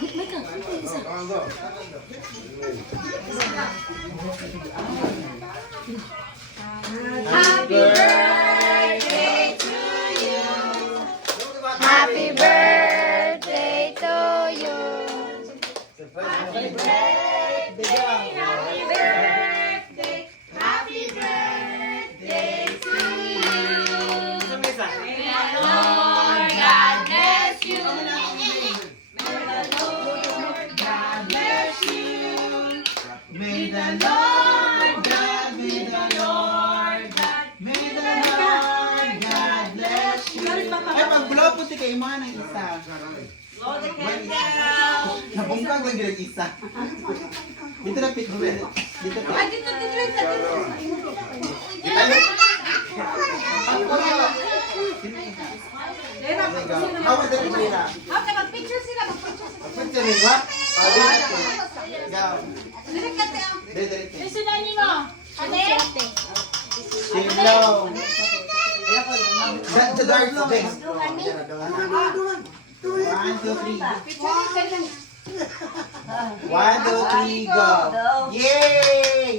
May kang, isa. Happy birthday to you. Happy birthday to you. Happy birthday, happy birthday, happy birthday to you. May the Lord God bless you. May the Lord God bless you. May the Lord God, may the Lord God, may the Lord God bless you. Ay, pag-blow po si kayo mga ng isa. Blow the candle. Nabungkag lang yung isa. Dito na picture. Dito na. Ay, dito. Awa, dali mo nila. Okay, mag-picture sila, mag-picture sila. Picture nila? Dito. Ikaw. Direk ka tayo. Dito. Susunanin mo. Ate? Silo. Sa dark space. 1, 2, 3. 1, 2, 3, go. Yay!